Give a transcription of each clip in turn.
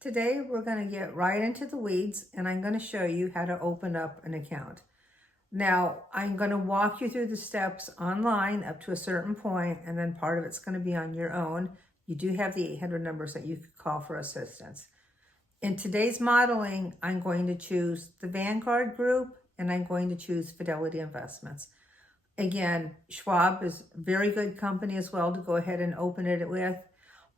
Today, we're going to get right into the weeds and I'm going to show you how to open up an account. Now, I'm going to walk you through the steps online up to a certain point, and then part of it's going to be on your own. You do have the 800 numbers that you could call for assistance. In today's modeling, I'm going to choose the Vanguard group and I'm going to choose Fidelity Investments. Again, Schwab is a very good company as well to go ahead and open it with,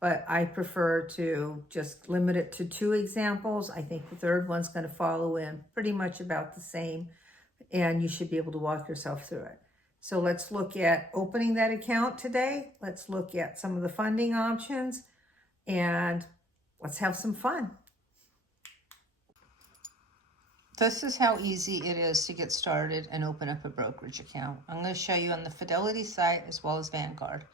but I prefer to just limit it to 2 examples. I think the third one's going to follow in pretty much about the same, and you should be able to walk yourself through it. So let's look at opening that account today. Let's look at some of the funding options, and let's have some fun. This is how easy it is to get started and open up a brokerage account. I'm going to show you on the Fidelity site as well as Vanguard.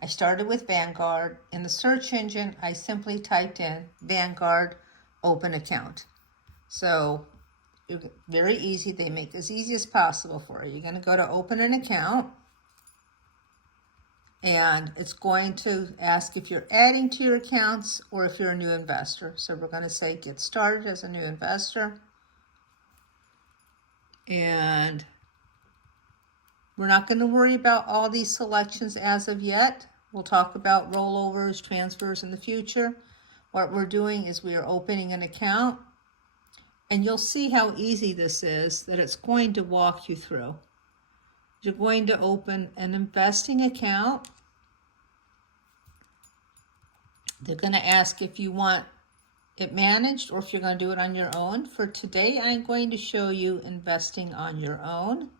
I started with Vanguard. In the search engine, I simply typed in Vanguard open account. So very easy. They make it as easy as possible for you. You're going to go to open an account, and it's going to ask if you're adding to your accounts or if you're a new investor. So we're going to say get started as a new investor. And we're not going to worry about all these selections as of yet. We'll talk about rollovers, transfers in the future. What we're doing is we are opening an account, and you'll see how easy this is, that it's going to walk you through. You're going to open an investing account. They're going to ask if you want it managed or if you're going to do it on your own. For today, I'm going to show you investing on your own.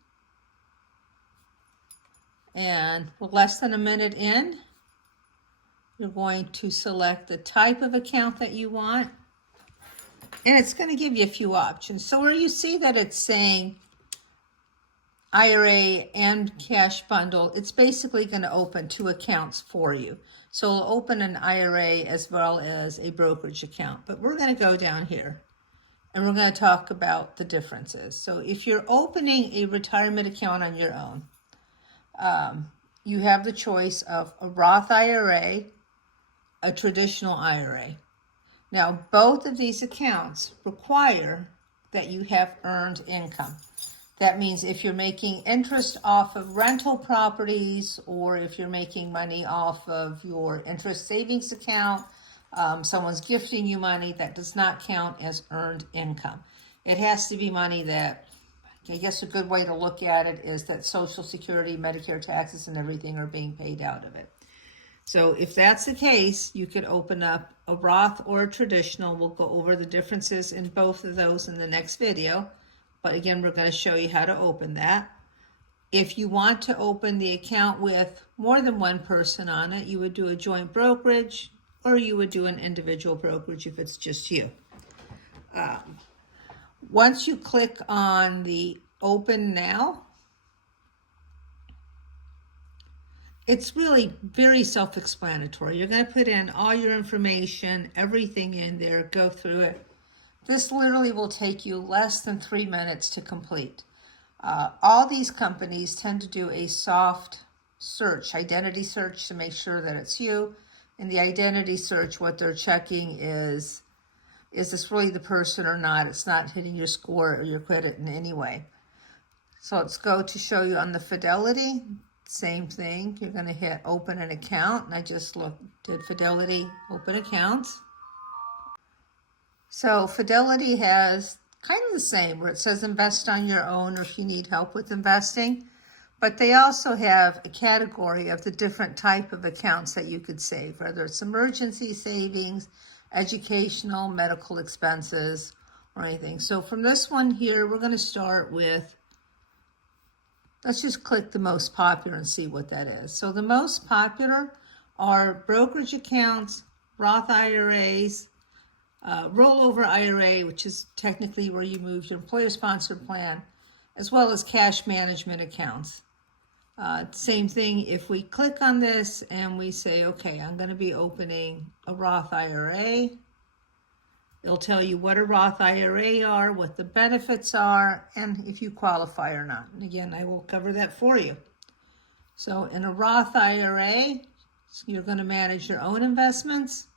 And we're less than a minute in. You're going to select the type of account that you want. And it's going to give you a few options. So where you see that it's saying IRA and cash bundle, it's basically going to open 2 accounts for you. So it'll open an IRA as well as a brokerage account. But we're going to go down here and we're going to talk about the differences. So if you're opening a retirement account on your own, you have the choice of a Roth IRA, a traditional IRA. Now, both of these accounts require that you have earned income. That means if you're making interest off of rental properties, or if you're making money off of your interest savings account, someone's gifting you money, that does not count as earned income. It has to be money that, I guess a good way to look at it is that Social Security, Medicare taxes, and everything are being paid out of it. So if that's the case, you could open up a Roth or a traditional. We'll go over the differences in both of those in the next video. But again, we're going to show you how to open that. If you want to open the account with more than one person on it, you would do a joint brokerage, or you would do an individual brokerage if it's just you. Once you click on the Open Now, it's really very self-explanatory. You're going to put in all your information, everything in there, go through it. This literally will take you less than 3 minutes to complete. All these companies tend to do a soft search, identity search, to make sure that it's you. In the identity search, what they're checking is this really the person or not? It's not hitting your score or your credit in any way. So let's go to show you on the Fidelity. Same thing. You're going to hit open an account. And I just did Fidelity open accounts. So Fidelity has kind of the same, where it says invest on your own or if you need help with investing. But they also have a category of the different type of accounts that you could save, whether it's emergency savings, educational, medical expenses, or anything. So from this one here, we're going to start with, let's just click the most popular and see what that is. So the most popular are brokerage accounts, Roth IRAs, rollover IRA, which is technically where you move your employer-sponsored plan, as well as cash management accounts. Same thing, if we click on this and we say, okay, I'm going to be opening a Roth IRA, it'll tell you what a Roth IRA are, what the benefits are, and if you qualify or not. And again, I will cover that for you. So in a Roth IRA, you're going to manage your own investments.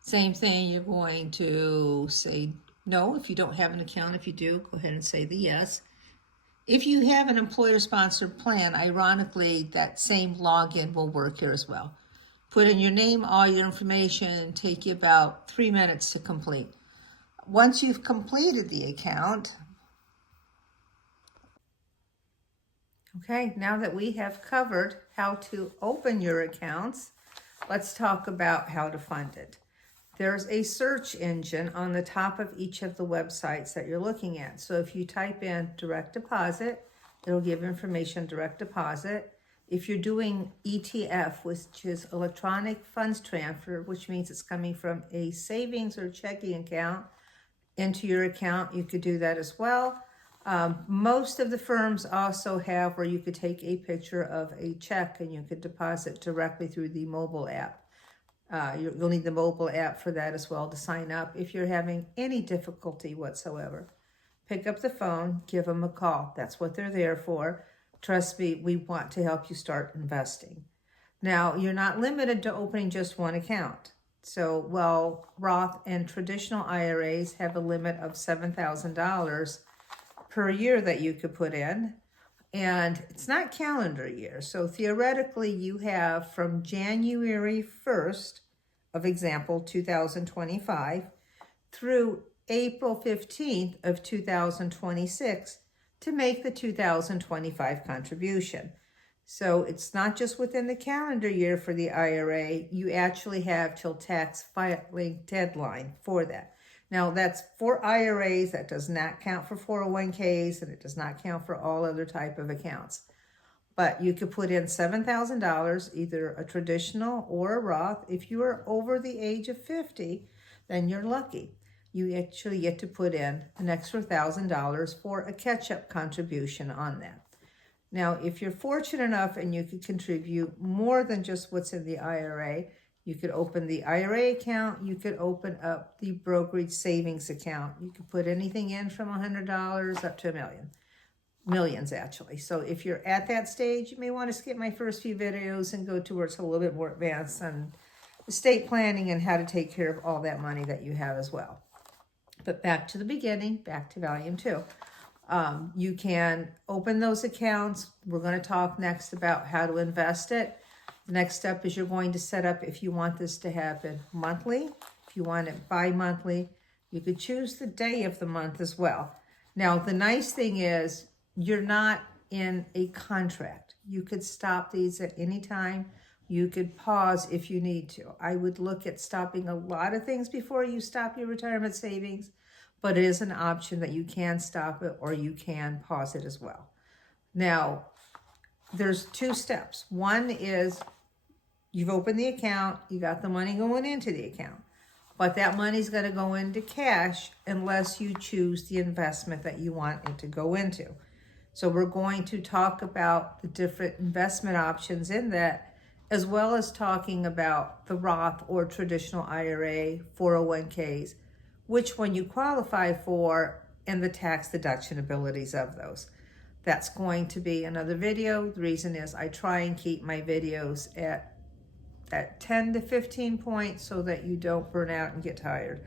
Same thing, you're going to say no if you don't have an account. If you do, go ahead and say the yes. If you have an employer-sponsored plan, ironically, that same login will work here as well. Put in your name, all your information, take you about 3 minutes to complete. Once you've completed the account, okay, now that we have covered how to open your accounts, let's talk about how to fund it. There's a search engine on the top of each of the websites that you're looking at. So if you type in direct deposit, it'll give information direct deposit. If you're doing ETF, which is electronic funds transfer, which means it's coming from a savings or checking account into your account, you could do that as well. Most of the firms also have where you could take a picture of a check and you could deposit directly through the mobile app. You'll need the mobile app for that as well to sign up. If you're having any difficulty whatsoever, pick up the phone, give them a call. That's what they're there for. Trust me, we want to help you start investing. Now, you're not limited to opening just one account. So, while Roth and traditional IRAs have a limit of $7,000 per year that you could put in, and it's not calendar year. So theoretically, you have from January 1st of example 2025 through April 15th of 2026 to make the 2025 contribution. So it's not just within the calendar year for the IRA, you actually have till tax filing deadline for that. Now that's for IRAs, that does not count for 401ks, and it does not count for all other type of accounts. But you could put in $7,000, either a traditional or a Roth. If you are over the age of 50, then you're lucky. You actually get to put in an extra $1,000 for a catch-up contribution on that. Now, if you're fortunate enough and you could contribute more than just what's in the IRA, you could open the IRA account, you could open up the brokerage savings account. You could put anything in from $100 up to $1 million. Millions, actually. So if you're at that stage, you may want to skip my first few videos and go to where it's a little bit more advanced on estate planning and how to take care of all that money that you have as well. But back to the beginning, back to volume 2. You can open those accounts. We're going to talk next about how to invest it. The next step is you're going to set up if you want this to happen monthly. If you want it bi-monthly, you could choose the day of the month as well. Now, the nice thing is you're not in a contract. You could stop these at any time. You could pause if you need to. I would look at stopping a lot of things before you stop your retirement savings, but it is an option that you can stop it or you can pause it as well. Now, there's 2 steps. One is you've opened the account, you got the money going into the account, but that money's going to go into cash unless you choose the investment that you want it to go into. So we're going to talk about the different investment options in that, as well as talking about the Roth or traditional IRA, 401ks, which one you qualify for, and the tax deduction abilities of those. That's going to be another video. The reason is I try and keep my videos at 10 to 15 points so that you don't burn out and get tired.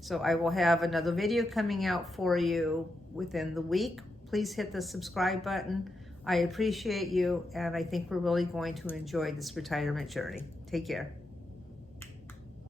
So I will have another video coming out for you within the week. Please hit the subscribe button. I appreciate you, and I think we're really going to enjoy this retirement journey. Take care.